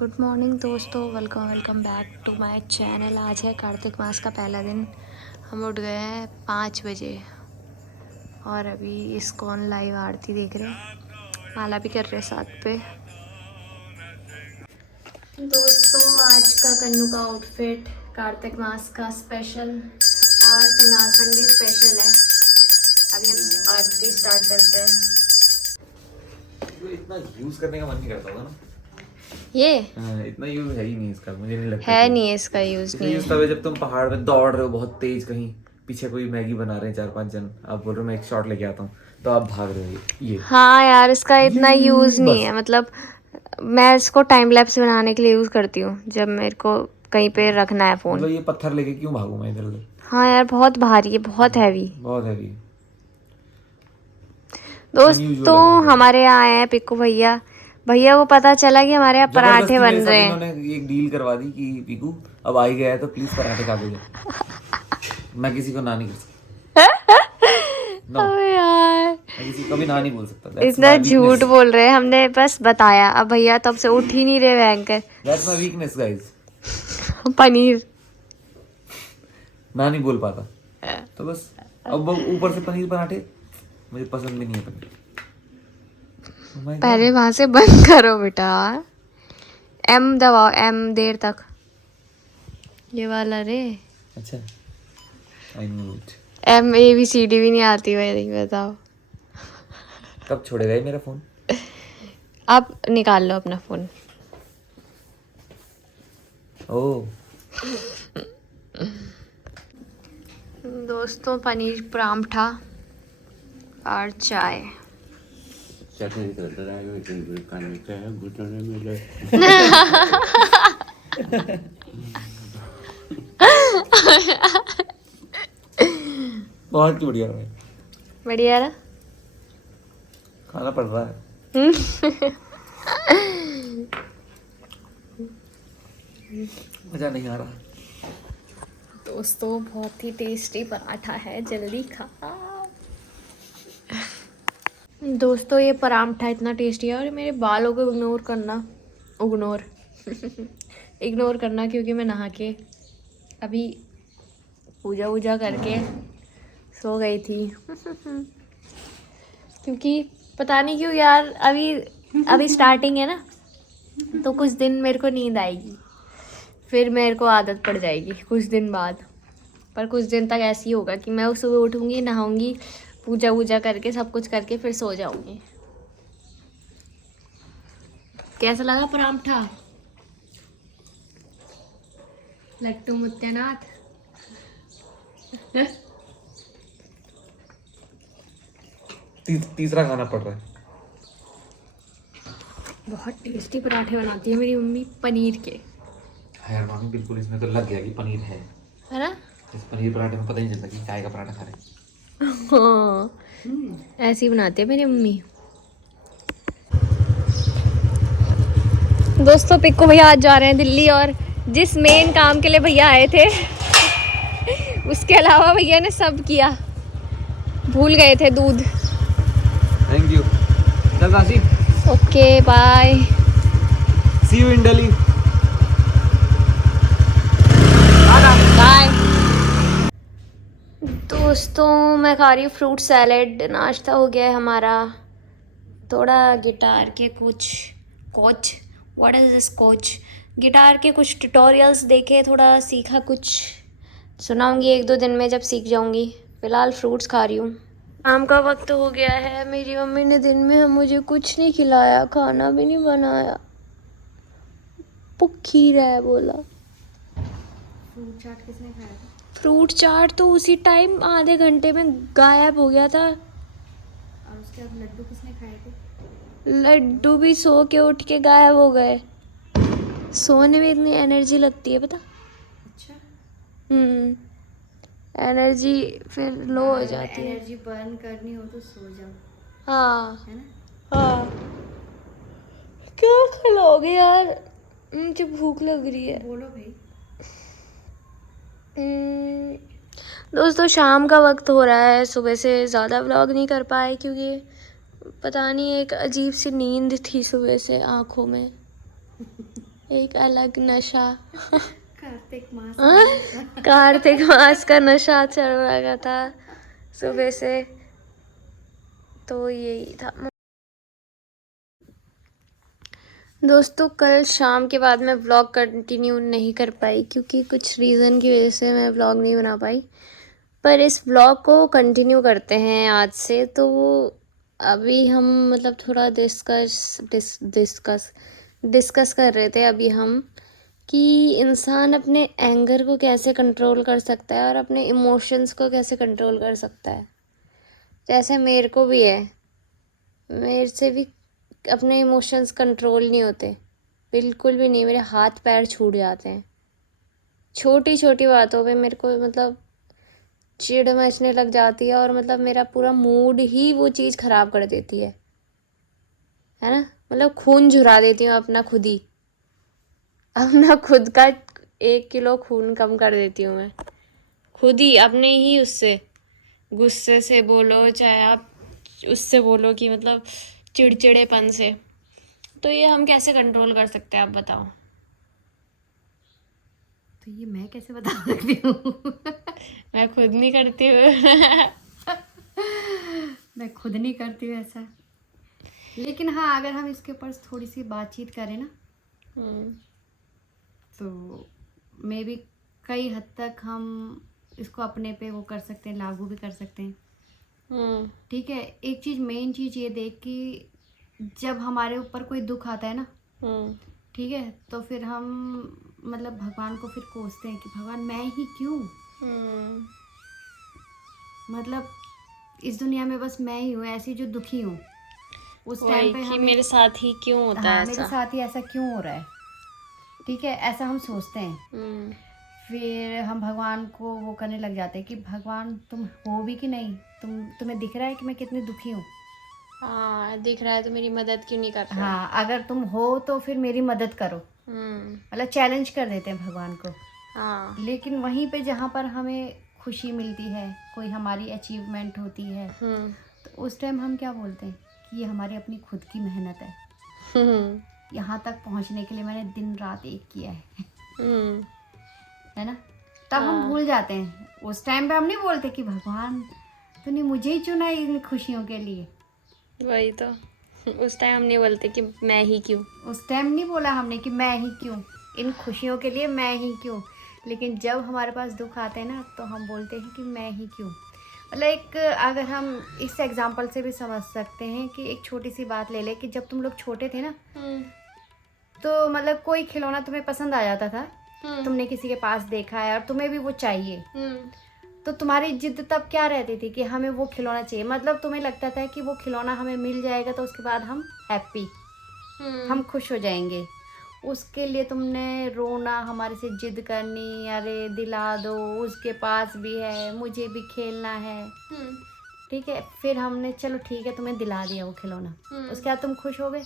Good morning दोस्तों, welcome back to my channel. आज है कार्तिक मास का पहला दिन। हम उठ गए हैं 5 बजे और अभी इस्कॉन लाइव आरती देख रहे हैं। माला भी कर रहे हैं साथ पे। दोस्तों आज का कन्नू का आउटफिट कार्तिक मास का स्पेशल और सिंहासन भी स्पेशल है। अभी हम आरती स्टार्ट करते हैं। इतना यूज करने का मन नहीं करता होगा ना ये इतना यूज है ही नहीं इसका, मुझे नहीं लगता है नहीं, इसका यूज नहीं यूज तब जब तुम पहाड़ में दौड़ रहे हो बहुत तेज, कहीं पीछे कोई मैगी बना रहे हैं 4-5 जन, आप बोल रहे हो मैं एक शॉट लेके आता हूँ तो आप भाग रहे हो। ये हाँ यार, इसका इतना यूज नहीं है। मतलब मैं इसको टाइम लैप्स बनाने के लिए यूज करती हूँ जब मेरे को कहीं पे रखना है फोन। मतलब ये पत्थर लेके क्यों भागूं मैं इधर उधर। हाँ यार, बहुत भारी है, बहुत हैवी। बहुत हैवी। दोस्तों हमारे यहाँ आए हैं पिक्कू भैया। भैया को पता चला कि हमारे यहाँ पराठे बन रहे हैं। इन्होंने एक डील करवा दी कि पीकू अब आ ही गया है तो प्लीज पराठे खा के जा। मैं किसी को ना नहीं कर सकता। अबे यार, मैं किसी को भी ना नहीं बोल सकता। इतना झूठ बोल रहे हैं। हमने बस बताया, अब भैया तब से उठ ही नहीं रहे भयंकर। That's my weakness guys. Paneer ना नहीं बोल पाता तो बस। अब ऊपर से पनीर पराठे मुझे पसंद भी नहीं है पनीर। पहले वहां से बंद करो बेटा। एम दबाओ, एम देर तक। ये वाला रे। अच्छा आई नो इट। एम ABCD भी नहीं आती भाई, बताओ कब छोड़ेगा ये मेरा फोन? आप निकाल लो अपना फोन। ओह दोस्तों पनीर परांठा और चाय। बहुत बढ़िया है। बढ़िया ना? खाना पड़ रहा है। मजा नहीं आ रहा। दोस्तों बहुत ही टेस्टी पराठा है, जल्दी खाओ। दोस्तों ये पराठा इतना टेस्टी है और मेरे बालों को इग्नोर करना क्योंकि मैं नहा के अभी पूजा वूजा करके सो गई थी। क्योंकि पता नहीं क्यों यार, अभी स्टार्टिंग है ना, तो कुछ दिन मेरे को नींद आएगी, फिर मेरे को आदत पड़ जाएगी कुछ दिन बाद। पर कुछ दिन तक ऐसी होगा कि मैं सुबह उठूँगी, नहाऊंगी, पूजा वूजा करके सब कुछ करके फिर सो जाऊंगी। कैसा लगा परांठा? लट्टू मुत्यानाथ। तीसरा खाना पड़ रहा है। बहुत टेस्टी पराठे बनाती है मेरी मम्मी, पनीर के। यार मामी बिल्कुल इसमें तो लग गया कि पनीर है ना? इस पनीर पराठे में पता ही नहीं चलता कि काय का पराठा खा रहे हैं। हाँ, ऐसी बनाती है मेरी मम्मी। दोस्तों पिक्कू भैया आज जा रहे हैं दिल्ली, और जिस मेन काम के लिए भैया आए थे उसके अलावा भैया ने सब किया। भूल गए थे दूध। Thank you. चल Rashi, okay bye, see you in Delhi. Bye. दोस्तों मैं खा रही हूँ फ्रूट सैलेड। नाश्ता हो गया है हमारा। थोड़ा गिटार के व्हाट इज दिस गिटार के कुछ ट्यूटोरियल्स देखे, थोड़ा सीखा, कुछ सुनाऊंगी 1-2 दिन में जब सीख जाऊंगी। फिलहाल फ्रूट्स खा रही हूँ। शाम का वक्त हो गया है। मेरी मम्मी ने दिन में मुझे कुछ नहीं खिलाया, खाना भी नहीं बनाया, भूखी रह बोला। फ्रूट चाट किसने खाया था? फ्रूट चाट तो उसी टाइम आधे घंटे में गायब हो गया था। और उसके बाद लड्डू किसने खाए थे? लड्डू भी सो के उठ के गायब हो गए। सोने में इतनी एनर्जी लगती है पता। अच्छा, एनर्जी फिर लो हो जाती है। एनर्जी बर्न करनी हो तो सो जाओ, हाँ है ना? हाँ। क्या खिलाओगे यार, मुझे भूख लग रही है। बोलो भाई। दोस्तों शाम का वक्त हो रहा है, सुबह से ज़्यादा व्लॉग नहीं कर पाए क्योंकि पता नहीं एक अजीब सी नींद थी सुबह से आँखों में। एक अलग नशा। कार्तिक मास हाँ? में कार्तिक मास का नशा चल रहा था सुबह से, तो यही था। दोस्तों कल शाम के बाद मैं व्लॉग कंटिन्यू नहीं कर पाई क्योंकि कुछ रीज़न की वजह से मैं व्लॉग नहीं बना पाई, पर इस व्लॉग को कंटिन्यू करते हैं आज से। तो अभी हम मतलब थोड़ा डिस्कस कर रहे थे अभी हम कि इंसान अपने एंगर को कैसे कंट्रोल कर सकता है और अपने इमोशंस को कैसे कंट्रोल कर सकता है। जैसे मेरे को भी है, मेरे से भी अपने इमोशंस कंट्रोल नहीं होते, बिल्कुल भी नहीं। मेरे हाथ पैर छूट जाते हैं छोटी छोटी बातों पे। मेरे को मतलब चिढ़ मचने लग जाती है और मतलब मेरा पूरा मूड ही वो चीज़ ख़राब कर देती है ना। मतलब खून झुरा देती हूँ अपना खुद ही, अपना खुद का 1 किलो खून कम कर देती हूँ मैं खुद ही, अपने ही उससे गुस्से से बोलो चाहे आप उससे बोलो कि मतलब चिड़चिड़ेपन से। तो ये हम कैसे कंट्रोल कर सकते हैं, आप बताओ। तो ये मैं कैसे बता सकती हूँ? मैं खुद नहीं करती हूँ। मैं खुद नहीं करती हूँ ऐसा, लेकिन हाँ अगर हम इसके ऊपर थोड़ी सी बातचीत करें ना तो मे बी कई हद तक हम इसको अपने पे वो कर सकते हैं, लागू भी कर सकते हैं। ठीक है, एक चीज़ मेन चीज़ ये देख कि जब हमारे ऊपर कोई दुख आता है ना, ठीक है, तो फिर हम मतलब भगवान को फिर कोसते हैं कि भगवान मैं ही क्यों, मतलब इस दुनिया में बस मैं ही हूँ ऐसी जो दुखी हूँ। उस टाइम पे कि हमें मेरे साथ ही क्यों होता है हाँ ऐसा। मेरे साथ ही ऐसा क्यों हो रहा है, ठीक है, ऐसा हम सोचते हैं। फिर हम भगवान को वो करने लग जाते हैं कि भगवान तुम हो भी कि नहीं, तुम्हें दिख रहा है कि मैं कितनी दुखी हूँ। हाँ दिख रहा है तो मेरी मदद क्यों नहीं कर रहे। हाँ अगर तुम हो तो फिर मेरी मदद करो, मतलब चैलेंज कर देते हैं भगवान को। हाँ। लेकिन वहीं पे जहाँ पर हमें खुशी मिलती है, कोई हमारी अचीवमेंट होती है, तो उस टाइम हम क्या बोलते हैं कि ये हमारी अपनी खुद की मेहनत है, यहाँ तक पहुँचने के लिए मैंने दिन रात एक किया है ना। तब हम भूल जाते हैं, उस टाइम पे हम नहीं बोलते कि भगवान तूने मुझे ही चुना इन खुशियों के लिए। वही तो, उस टाइम हम नहीं बोलते कि मैं ही क्यों। उस टाइम नहीं बोला हमने कि मैं ही क्यों, इन खुशियों के लिए मैं ही क्यों। लेकिन जब हमारे पास दुख आते हैं ना तो हम बोलते हैं कि मैं ही क्यों। मतलब एक अगर हम इस एग्जांपल से भी समझ सकते हैं कि एक छोटी सी बात ले ले कि जब तुम लोग छोटे थे ना तो मतलब कोई खिलौना तुम्हें पसंद आ जाता था, तुमने किसी के पास देखा है और तुम्हें भी वो चाहिए, तो तुम्हारी जिद तब क्या रहती थी कि हमें वो खिलौना चाहिए। मतलब तुम्हें लगता था कि वो खिलौना हमें मिल जाएगा तो उसके बाद हम हैप्पी, हम खुश हो जाएंगे। उसके लिए तुमने रोना, हमारे से जिद करनी, अरे दिला दो, उसके पास भी है, मुझे भी खेलना है, ठीक है। फिर हमने चलो ठीक है तुम्हें दिला दिया वो खिलौना, उसके बाद तुम खुश हो गए।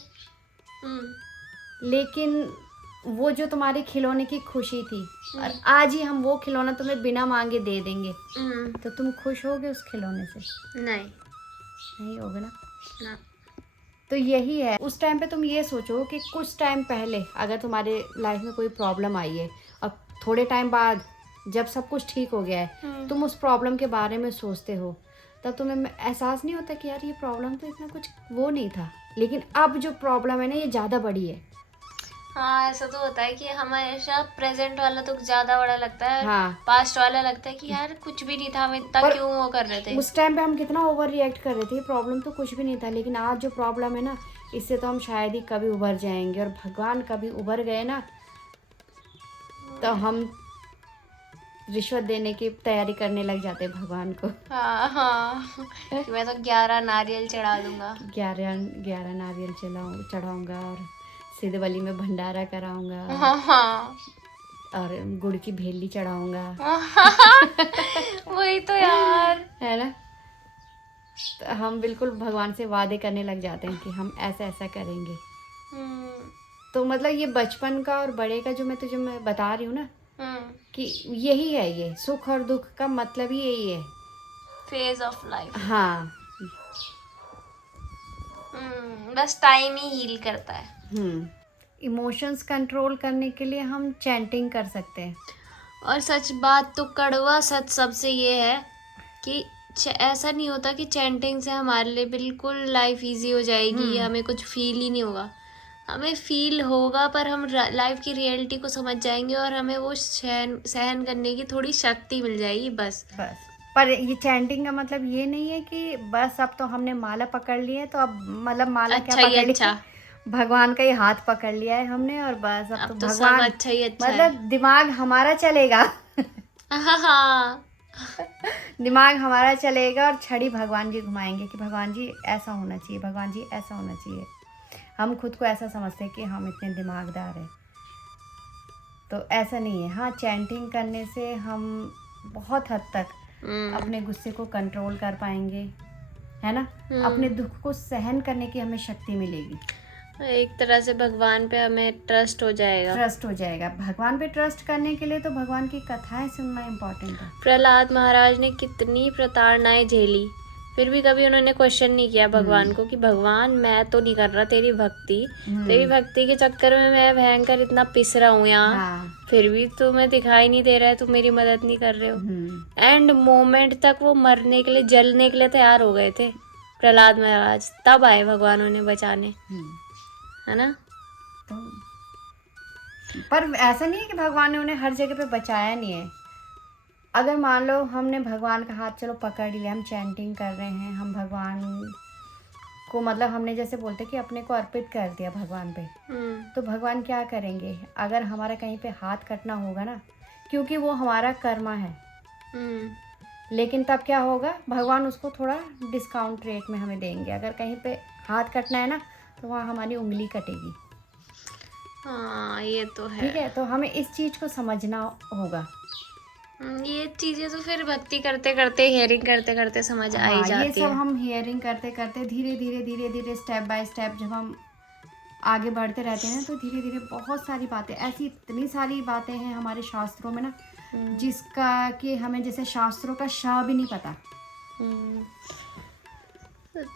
लेकिन वो जो तुम्हारी खिलौने की खुशी थी और आज ही हम वो खिलौना तुम्हें बिना मांगे दे देंगे, तो तुम खुश होगे उस खिलौने से? नहीं होगे ना। तो यही है, उस टाइम पे तुम ये सोचो कि कुछ टाइम पहले अगर तुम्हारे लाइफ में कोई प्रॉब्लम आई है और थोड़े टाइम बाद जब सब कुछ ठीक हो गया है तुम उस प्रॉब्लम के बारे में सोचते हो, तब तुम्हें एहसास नहीं होता कि यार ये प्रॉब्लम तो इतना कुछ वो नहीं था, लेकिन अब जो प्रॉब्लम है ना ये ज़्यादा बड़ी है। हाँ ऐसा तो होता है कि हमेशा प्रेजेंट वाला तो ज्यादा बड़ा लगता है, हाँ। पास्ट वाला लगता है कि यार कुछ भी नहीं था, हम इतना पर क्यों वो कर रहे थे। उस टाइम पे हम कितना ओवर रिएक्ट कर रहे थे, प्रॉब्लम तो कुछ भी नहीं था, लेकिन आज जो प्रॉब्लम है ना इससे तो हम शायद ही कभी उभर जाएंगे, और भगवान कभी उभर गए ना तो हम रिश्वत देने की तैयारी करने लग जाते हैं भगवान को। हाँ कि मैं तो 11 नारियल चढ़ा दूंगा। 11 नारियल चढ़ाऊंगा और सिद्धवली में भंडारा कराऊंगा हाँ और गुड़ की भेली चढ़ाऊंगा। वही तो यार, है ना। तो हम बिल्कुल भगवान से वादे करने लग जाते हैं कि हम ऐसा ऐसा करेंगे। तो मतलब ये बचपन का और बड़े का जो मैं बता रही हूँ ना कि यही है, ये सुख और दुख का मतलब ही यही है, फेज ऑफ लाइफ। हाँ। बस टाइम ही हील करता है। इमोशंस कंट्रोल करने के लिए हम चैंटिंग कर सकते हैं। और सच बात तो कड़वा सच सबसे ये है कि ऐसा नहीं होता कि चैंटिंग से हमारे लिए बिल्कुल लाइफ इजी हो जाएगी, हमें कुछ फील ही नहीं होगा। हमें फील होगा, पर हम लाइफ की रियलिटी को समझ जाएंगे और हमें वो सहन करने की थोड़ी शक्ति मिल जाएगी बस। पर ये चैंटिंग का मतलब ये नहीं है कि बस अब तो हमने माला पकड़ ली है तो अब मतलब माला क्या अच्छा ही पकड़ ली, अच्छा। भगवान का ही हाथ पकड़ लिया है हमने और बस अब तो सब भगवान अच्छा ही अच्छा मतलब दिमाग हमारा चलेगा हाँ। दिमाग हमारा चलेगा और छड़ी भगवान जी घुमाएंगे कि भगवान जी ऐसा होना चाहिए, भगवान जी ऐसा होना चाहिए। हम खुद को ऐसा समझते हैं कि हम इतने दिमागदार हैं, तो ऐसा नहीं है। हाँ, चैंटिंग करने से हम बहुत हद तक अपने गुस्से को कंट्रोल कर पाएंगे, है ना। अपने दुख को सहन करने की हमें शक्ति मिलेगी। एक तरह से भगवान पे हमें ट्रस्ट हो जाएगा। भगवान पे ट्रस्ट करने के लिए तो भगवान की कथाएं सुनना इम्पोर्टेंट है। प्रहलाद महाराज ने कितनी प्रताड़नाएं झेली, फिर भी कभी उन्होंने क्वेश्चन नहीं किया भगवान को कि भगवान मैं तो नहीं कर रहा तेरी भक्ति के चक्कर में मैं भयंकर इतना पिस रहा हूँ यहाँ, फिर भी तुम्हें दिखाई नहीं दे रहा है, तुम मेरी मदद नहीं कर रहे हो। एंड मोमेंट तक वो मरने के लिए, जलने के लिए तैयार हो गए थे प्रहलाद महाराज, तब आए भगवान उन्हें बचाने, है ना। तो पर ऐसा नहीं है कि भगवान ने उन्हें हर जगह पे बचाया नहीं है। अगर मान लो हमने भगवान का हाथ चलो पकड़ लिया, हम चैंटिंग कर रहे हैं, हम भगवान को मतलब हमने जैसे बोलते कि अपने को अर्पित कर दिया भगवान पे, तो भगवान क्या करेंगे अगर हमारा कहीं पे हाथ कटना होगा ना, क्योंकि वो हमारा कर्मा है। लेकिन तब क्या होगा, भगवान उसको थोड़ा डिस्काउंट रेट में हमें देंगे। अगर कहीं पे हाथ कटना है ना तो वहाँ हमारी उंगली कटेगी। हाँ ये तो है। ठीक है, तो हमें इस चीज़ को समझना होगा। ये चीजें तो फिर भक्ति करते करते, हियरिंग करते करते समझ आ ही जाती ये सब है। हम हियरिंग करते करते धीरे धीरे स्टेप बाय स्टेप जब हम आगे बढ़ते रहते हैं तो धीरे धीरे बहुत सारी बातें, ऐसी इतनी सारी बातें हैं हमारे शास्त्रों में ना, जिसका कि हमें जैसे शास्त्रों का शाह भी नहीं पता।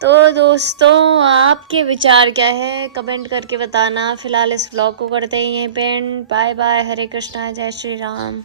तो दोस्तों, आपके विचार क्या है कमेंट करके बताना। फिलहाल इस व्लॉग को करते हैं यहीं पे एंड। बाय बाय, हरे कृष्णा, जय श्री राम।